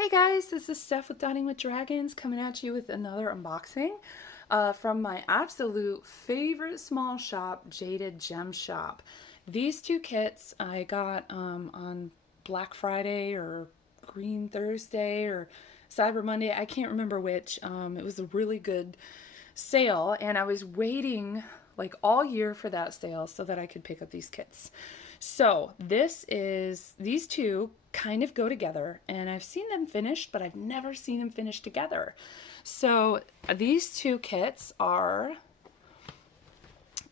Hey guys, this is Steph with Dining with Dragons coming at you with another unboxing from my absolute favorite small shop, Jaded Gem Shop. These two kits I got on Black Friday or Green Thursday or Cyber Monday. I can't remember which. It was a really good sale, and I was waiting like all year for that sale so that I could pick up these kits. So these two kind of go together, and I've seen them finished, but I've never seen them finished together. So these two kits are,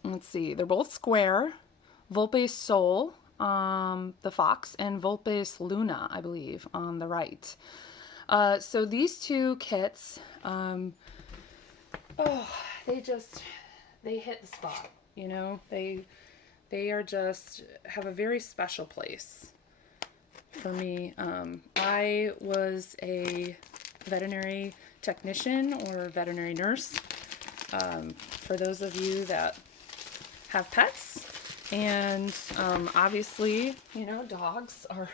let's see, they're both square. Vulpes Sol, the fox, and Vulpes Luna, I believe, on the right. So these two kits, they hit the spot, you know, they are just have a very special place for me. I was a veterinary technician or veterinary nurse, for those of you that have pets. And obviously, you know, dogs are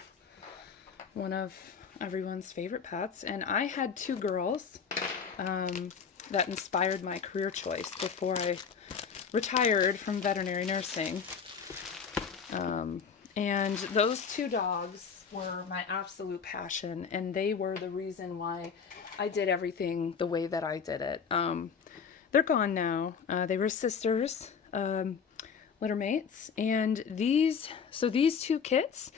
one of everyone's favorite pets. And I had two girls that inspired my career choice before I retired from veterinary nursing. And those two dogs were my absolute passion, and they were the reason why I did everything the way that I did it. They're gone now. They were sisters, littermates, and these two kits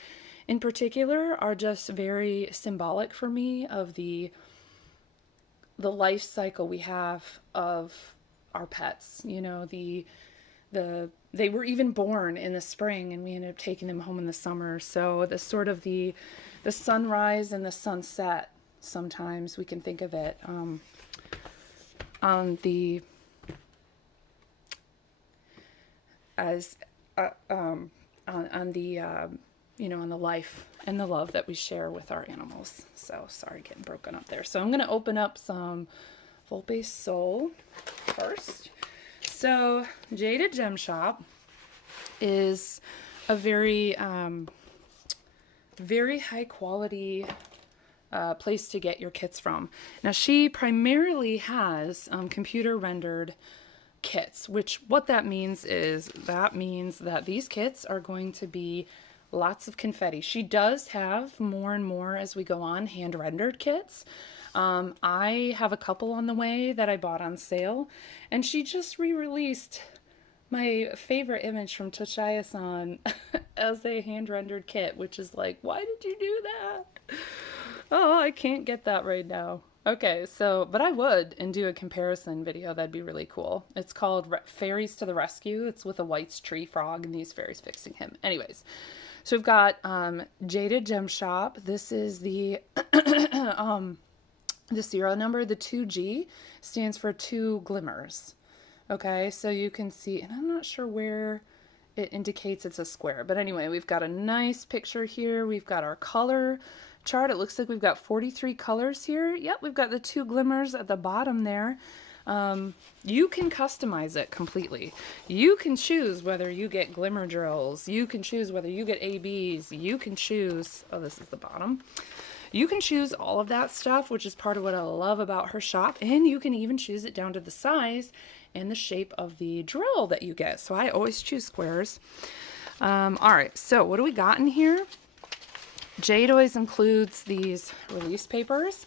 in particular are just very symbolic for me of the life cycle we have of our pets. You know, they were even born in the spring, and we ended up taking them home in the summer. So the sort of the sunrise and the sunset, sometimes we can think of it on the as on the you know, on the life and the love that we share with our animals. So sorry, getting broken up there. So I'm going to open up some Vulpes Sol first. So Jaded Gem Shop is a very very high quality place to get your kits from. Now, she primarily has computer rendered kits, which what that means is that these kits are going to be lots of confetti. She does have more and more as we go on hand rendered kits. I have a couple on the way that I bought on sale, and she just re-released my favorite image from Toshaya-san as a hand-rendered kit, which is like, why did you do that? Oh, I can't get that right now. Okay, so, but I would, and do a comparison video. That'd be really cool. It's called Fairies to the Rescue. It's with a white tree frog and these fairies fixing him. Anyways, so we've got Jaded Gem Shop. This is the the serial number. The 2G stands for two glimmers. Okay, so you can see, and I'm not sure where it indicates it's a square, but anyway, we've got a nice picture here. We've got our color chart. It looks like we've got 43 colors here. Yep, we've got the two glimmers at the bottom there. You can customize it completely. You can choose whether you get glimmer drills. You can choose whether you get ABs. You can choose, oh, this is the bottom. You can choose all of that stuff, which is part of what I love about her shop. And you can even choose it down to the size and the shape of the drill that you get. So I always choose squares. All right, so what do we got in here? Jade always includes these release papers,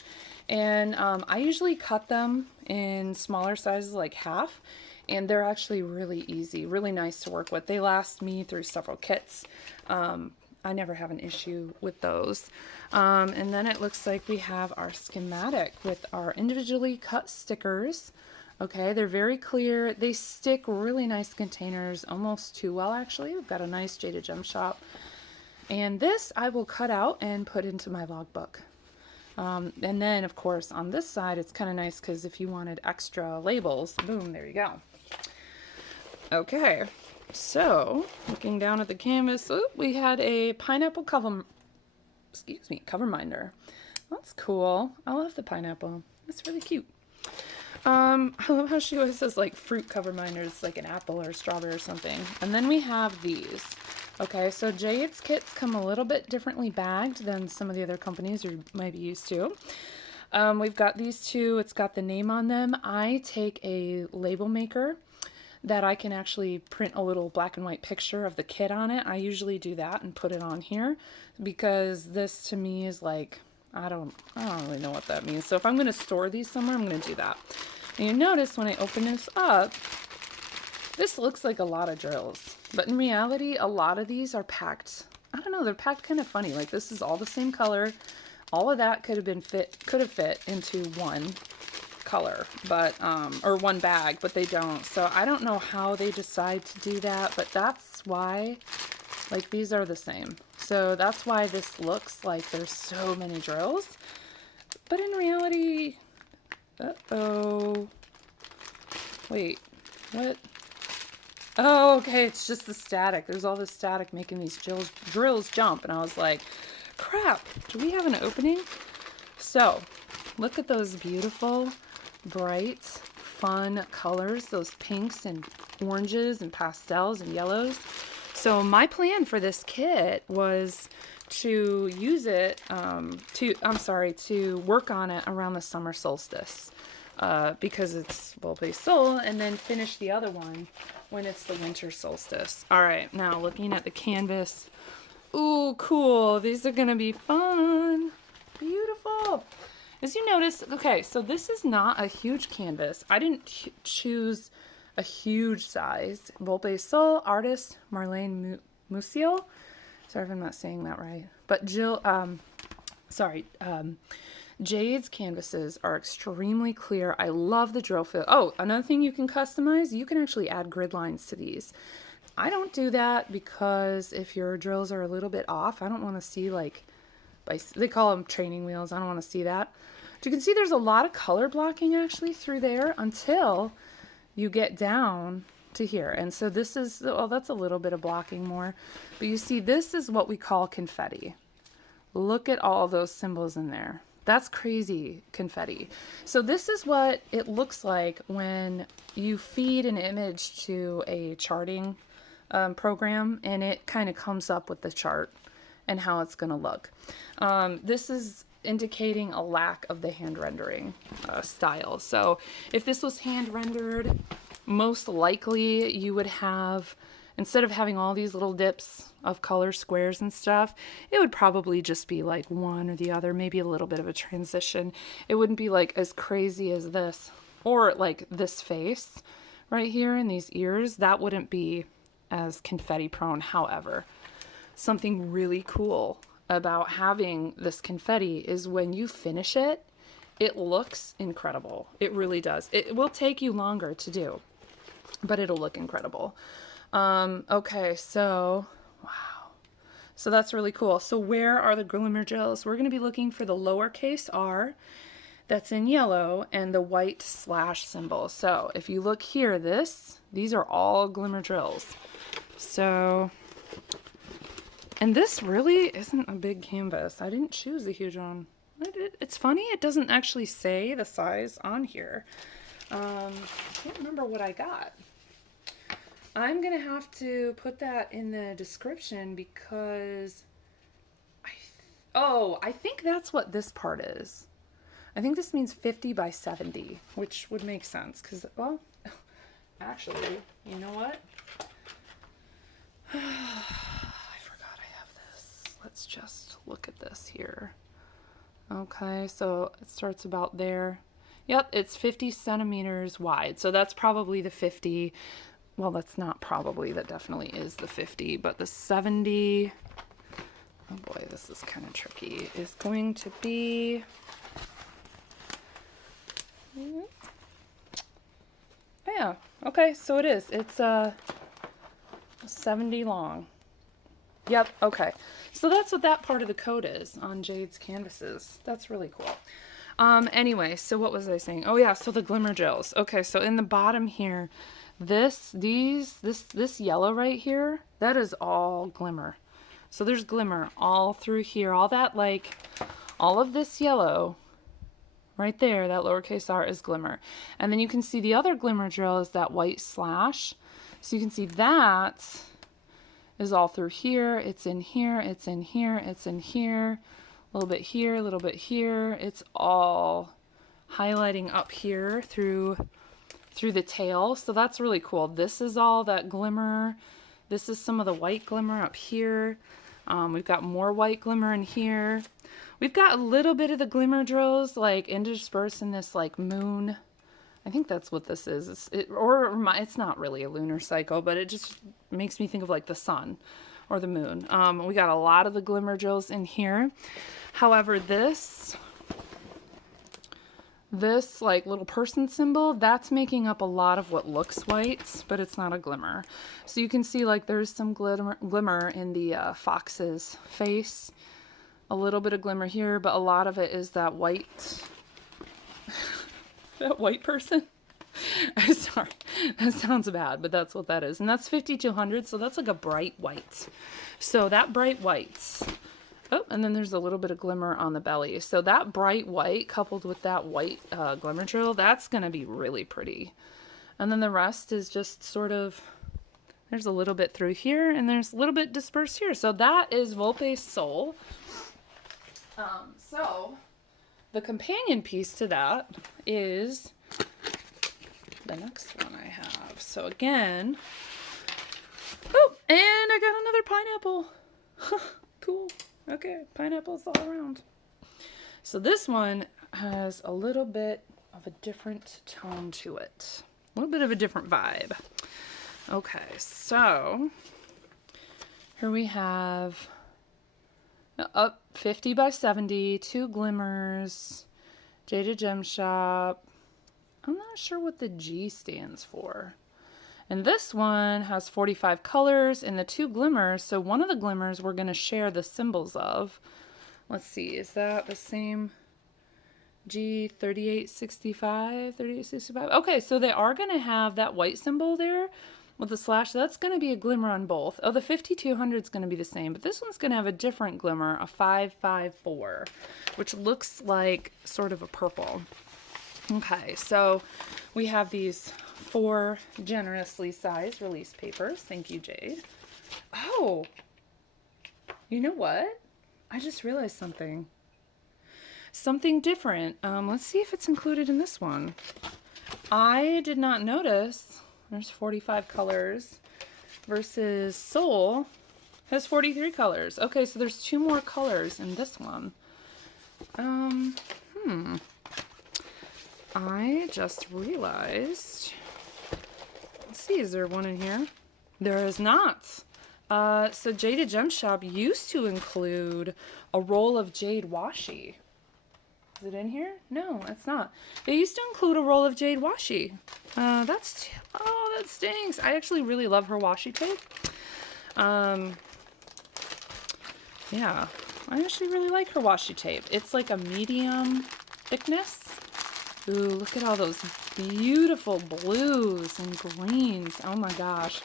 and I usually cut them in smaller sizes, like half, and they're actually really easy, really nice to work with. They last me through several kits. I never have an issue with those. And then it looks like we have our schematic with our individually cut stickers. Okay, they're very clear. They stick really nice containers, almost too well, actually. We've got a nice Jaded Gem Shop. And this I will cut out and put into my logbook. And then, of course, on this side, it's kind of nice because if you wanted extra labels, boom, there you go. Okay, so looking down at the canvas, we had a pineapple cover minder. That's cool. I love the pineapple. It's really cute. I love how she always says like fruit cover minders, like an apple or a strawberry or something. And then we have these. Okay, so Jade's kits come a little bit differently bagged than some of the other companies you might be used to. We've got these two. It's got the name on them. I take a label maker that I can actually print a little black and white picture of the kit on it. I usually do that and put it on here because this to me is like, I don't really know what that means. So if I'm going to store these somewhere, I'm going to do that. And you notice when I open this up, this looks like a lot of drills, but in reality, a lot of these are packed. I don't know, they're packed kind of funny. Like this is all the same color. All of that could have fit into one color, but or one bag, but they don't. So I don't know how they decide to do that, but that's why, like, these are the same. So that's why this looks like there's so many drills. But in reality, wait, what? Oh, okay, it's just the static. There's all this static making these drills jump, and I was like, crap, do we have an opening? So look at those beautiful, bright, fun colors, those pinks and oranges and pastels and yellows. So my plan for this kit was to use it, to work on it around the summer solstice, because it's Vulpes Sol, and then finish the other one when it's the winter solstice. All right, now looking at the canvas. Ooh, cool. These are gonna be fun. Beautiful. As you notice, okay, so this is not a huge canvas. I didn't choose a huge size. Vulpes Sol, artist Marlene Musiol. Sorry if I'm not saying that right. But Jade's canvases are extremely clear. I love the drill fill. Oh, another thing you can customize, you can actually add grid lines to these. I don't do that because if your drills are a little bit off, I don't want to see, like, they call them training wheels. I don't want to see that. But you can see there's a lot of color blocking actually through there until you get down to here. And so this is, oh, that's a little bit of blocking more. But you see, this is what we call confetti. Look at all those symbols in there. That's crazy confetti. So this is what it looks like when you feed an image to a charting program, and it kind of comes up with the chart and how it's going to look. This is indicating a lack of the hand rendering style. So if this was hand rendered, most likely you would have, instead of having all these little dips of color squares and stuff, it would probably just be like one or the other, maybe a little bit of a transition. It wouldn't be like as crazy as this, or like this face right here and these ears. That wouldn't be as confetti prone. However, something really cool about having this confetti is when you finish it, it looks incredible. It really does. It will take you longer to do, but it'll look incredible. Okay, so wow. So that's really cool. So where are the glimmer gels? We're going to be looking for the lowercase r that's in yellow and the white slash symbol. So if you look here, these are all glimmer drills. So, and this really isn't a big canvas. I didn't choose a huge one. It's funny, it doesn't actually say the size on here. I can't remember what I got. I'm going to have to put that in the description because I think that's what this part is. I think this means 50 by 70, which would make sense because, well, actually, you know what? I forgot I have this. Let's just look at this here. Okay, so it starts about there. Yep, it's 50 centimeters wide. So that's probably the 50. Well, that's not probably, that definitely is the 50, but the 70, oh boy, this is kind of tricky, is going to be, yeah, okay, so it is. It's 70 long. Yep, okay. So that's what that part of the code is on Jade's canvases. That's really cool. Anyway, so what was I saying? Oh yeah, so the glimmer gels. Okay, so in the bottom here, this yellow right here, that is all glimmer. So there's glimmer all through here. All that, like, all of this yellow right there, that lowercase r is glimmer. And then you can see the other glimmer drill is that white slash. So you can see that is all through here. It's in here, it's in here, it's in here, a little bit here, a little bit here. It's all highlighting up here through the tail. So that's really cool. This is all that glimmer. This is some of the white glimmer up here. We've got more white glimmer in here. We've got a little bit of the glimmer drills like interspersed in this like moon. I think that's what this is. It's not really a lunar cycle, but it just makes me think of like the sun or the moon. We got a lot of the glimmer drills in here. However, this like little person symbol, that's making up a lot of what looks white, but it's not a glimmer. So you can see like there's some glimmer in the fox's face. A little bit of glimmer here, but a lot of it is that white that white person. I'm sorry, that sounds bad, but that's what that is. And that's 5200, so that's like a bright white. So that bright white. Oh, and then there's a little bit of glimmer on the belly. So that bright white coupled with that white glimmer drill, that's going to be really pretty. And then the rest is just sort of, there's a little bit through here and there's a little bit dispersed here. So that is Vulpes Sol. So the companion piece to that is the next one I have. So again, oh, and I got another pineapple. Cool. Okay, pineapples all around. So this one has a little bit of a different tone to it. A little bit of a different vibe. Okay, so here we have up 50 by 70, 2 glimmers, Jaded Gem Shop. I'm not sure what the G stands for. And this one has 45 colors and the 2 glimmers. So one of the glimmers we're going to share the symbols of. Let's see, is that the same? G 3865, 3865. Okay, so they are going to have that white symbol there with a slash. So that's going to be a glimmer on both. Oh, the 5200 is going to be the same, but this one's going to have a different glimmer, a 554, which looks like sort of a purple. Okay, so we have these 4 generously sized release papers. Thank you, Jade. Oh, you know what? I just realized something. Something different. Let's see if it's included in this one. I did not notice. There's 45 colors versus Sol has 43 colors. Okay, so there's 2 more colors in this one. I just realized. Let's see, is there one in here? There is not. So Jaded Gem Shop used to include a roll of jade washi. Is it in here? No, it's not. They used to include a roll of jade washi. Oh, that stinks. I actually really love her washi tape. Yeah, I actually really like her washi tape. It's like a medium thickness. Ooh, look at all those beautiful blues and greens. Oh my gosh.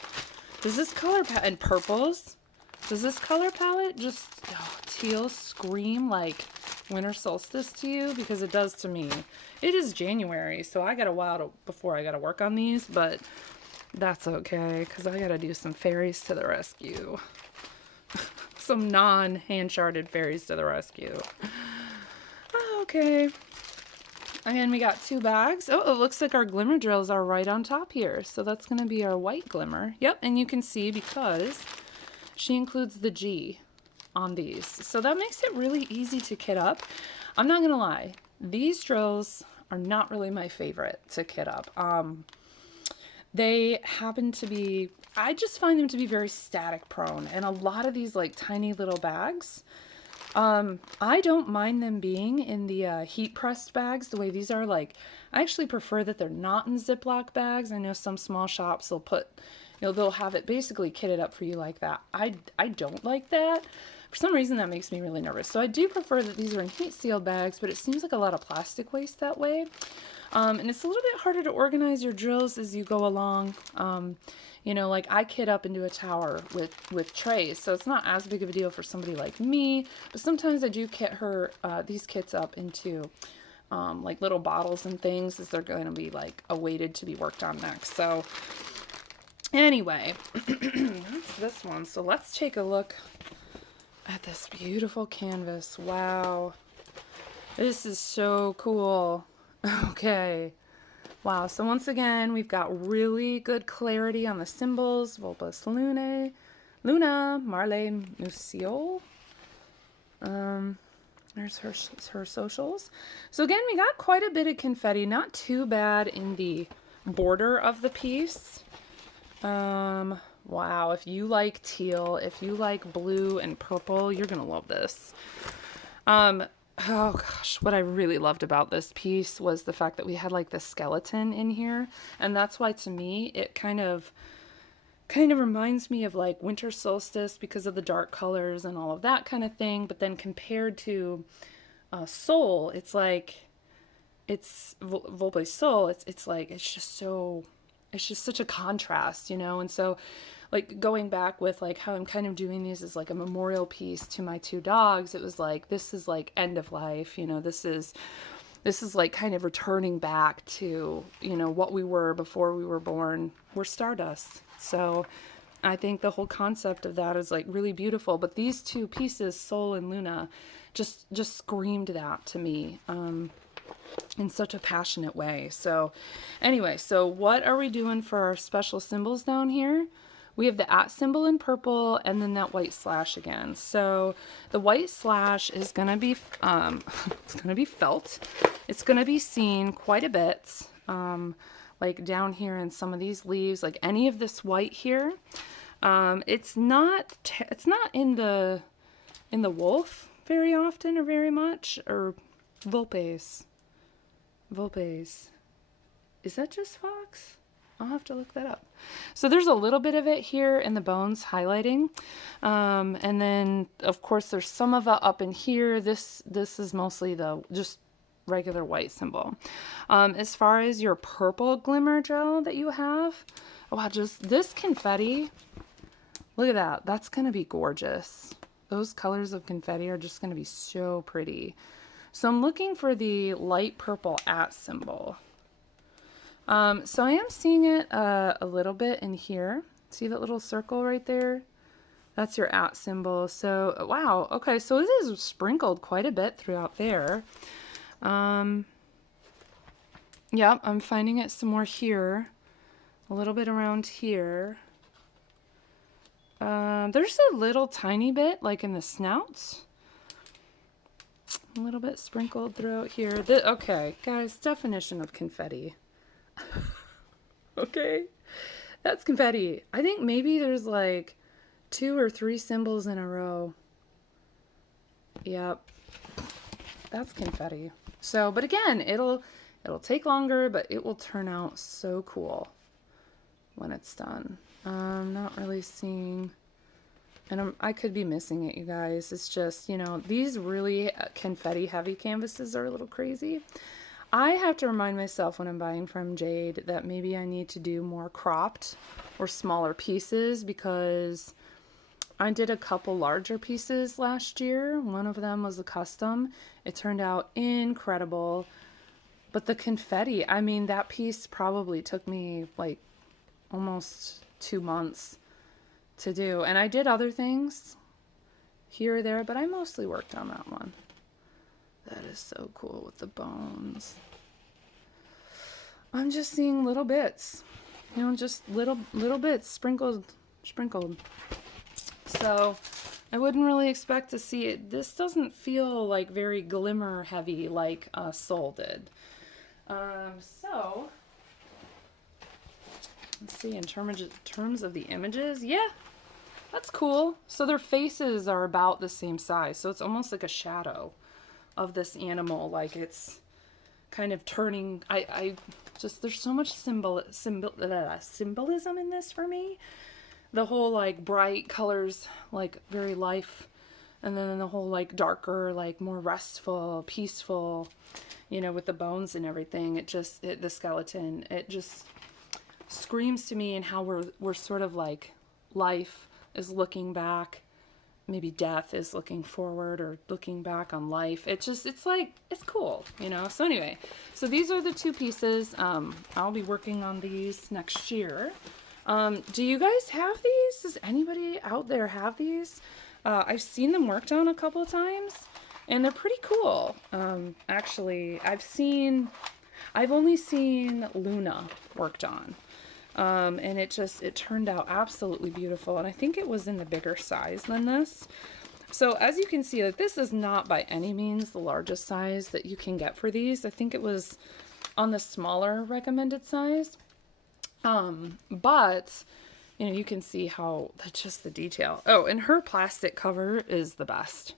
Does this color and purples? Does this color palette just teal scream like winter solstice to you? Because it does to me. It is January, so I got a while before I got to work on these, but that's okay because I got to do some fairies to the rescue. Some non-hand charted fairies to the rescue. Okay. And we got 2 bags. Oh, it looks like our glimmer drills are right on top here. So that's going to be our white glimmer. Yep, and you can see because she includes the G on these. So that makes it really easy to kit up. I'm not going to lie. These drills are not really my favorite to kit up. They happen to be, I just find them to be very static prone. And a lot of these like tiny little bags, I don't mind them being in the heat pressed bags the way these are. Like, I actually prefer that they're not in Ziploc bags. I know some small shops will put, they'll have it basically kitted up for you like that. I don't like that. For some reason that makes me really nervous. So I do prefer that these are in heat sealed bags, but it seems like a lot of plastic waste that way. And it's a little bit harder to organize your drills as you go along. Like I kit up into a tower with trays, so it's not as big of a deal for somebody like me, but sometimes I do kit her, these kits up into, like little bottles and things as they're going to be like awaited to be worked on next. So Anyway, that's this one. So let's take a look at this beautiful canvas. Wow. This is so cool. Okay. Wow. So once again, we've got really good clarity on the symbols. Vulpes Luna, Marlene Musiol. There's her socials. So again, we got quite a bit of confetti. Not too bad in the border of the piece. Wow, if you like teal, if you like blue and purple, you're gonna love this. Oh gosh, what I really loved about this piece was the fact that we had like the skeleton in here, and that's why to me it kind of reminds me of like winter solstice because of the dark colors and all of that kind of thing. But then compared to Sol, it's like it's Vulpes Sol. It's like it's just such a contrast, you know. And so like going back with like how I'm kind of doing these as like a memorial piece to my two dogs, it was like this is like end of life, you know. This is like kind of returning back to, you know, what we were before we were born. We're stardust. So I think the whole concept of that is like really beautiful. But these two pieces, Sol and Luna, just screamed that to me in such a passionate way. So anyway, so what are we doing for our special symbols down here? We have the @ symbol in purple and then that white slash again. So the white slash is going to be, it's going to be felt. It's going to be seen quite a bit, like down here in some of these leaves, like any of this white here. It's not in the wolf very often or very much, or Vulpes. Is that just fox? I'll have to look that up. So there's a little bit of it here in the bones highlighting. And then of course there's some of it up in here. This is mostly the just regular white symbol. As far as your purple glimmer gel that you have, wow, just this confetti, look at that. That's going to be gorgeous. Those colors of confetti are just going to be so pretty. So I'm looking for the light purple @ symbol. So I am seeing it a little bit in here. See that little circle right there? That's your @ symbol. So, wow. Okay, so it is sprinkled quite a bit throughout there. Yeah, I'm finding it some more here. A little bit around here. There's a little tiny bit, like in the snouts. A little bit sprinkled throughout here. Okay, guys, definition of confetti. Okay, that's confetti. I think maybe there's like 2 or 3 symbols in a row. Yep, that's confetti. So, but again, it'll take longer, but it will turn out so cool when it's done. I'm not really seeing, and I could be missing it, you guys. It's just, you know, these really confetti heavy canvases are a little crazy. I have to remind myself when I'm buying from Jade that maybe I need to do more cropped or smaller pieces, because I did a couple larger pieces last year. One of them was a custom. It turned out incredible. But the confetti, I mean, that piece probably took me like almost 2 months to do. And I did other things here or there, but I mostly worked on that one. That is so cool with the bones. I'm just seeing little bits, you know, just little bits sprinkled. So I wouldn't really expect to see it. This doesn't feel like very glimmer heavy like Sol did. So let's see, in terms of the images, yeah, that's cool. So their faces are about the same size, so it's almost like a shadow of this animal, like it's kind of turning. I just, there's so much symbolism in this for me. The whole like bright colors, like very life, and then the whole like darker, like more restful, peaceful, you know, with the bones and everything. The skeleton, it just screams to me, and how we're sort of like life is looking back. Maybe death is looking forward, or looking back on life. It's like, it's cool, you know? So anyway, so these are the 2 pieces. I'll be working on these next year. Do you guys have these? Does anybody out there have these? I've seen them worked on a couple of times, and they're pretty cool. Actually, I've only seen Luna worked on. And it turned out absolutely beautiful. And I think it was in the bigger size than this. So as you can see, like, this is not by any means the largest size that you can get for these. I think it was on the smaller recommended size. But you know, you can see how just the detail. Oh, and her plastic cover is the best.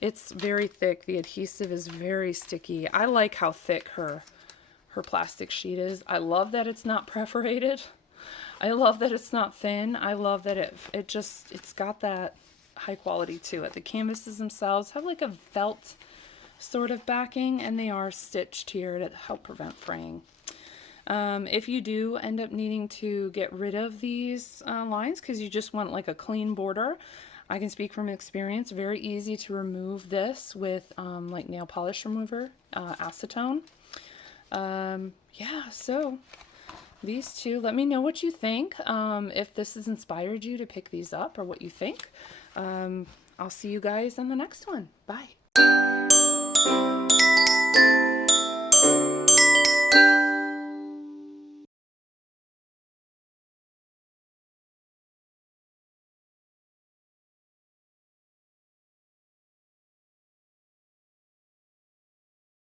It's very thick. The adhesive is very sticky. I like how thick her plastic sheet is. I love that it's not perforated. I love that it's not thin. I love that it's got that high quality to it. The canvases themselves have like a felt sort of backing, and they are stitched here to help prevent fraying. If you do end up needing to get rid of these lines because you just want like a clean border, I can speak from experience. Very easy to remove this with like nail polish remover, acetone. Yeah, so these two, let me know what you think. If this has inspired you to pick these up or what you think. I'll see you guys on the next one. Bye.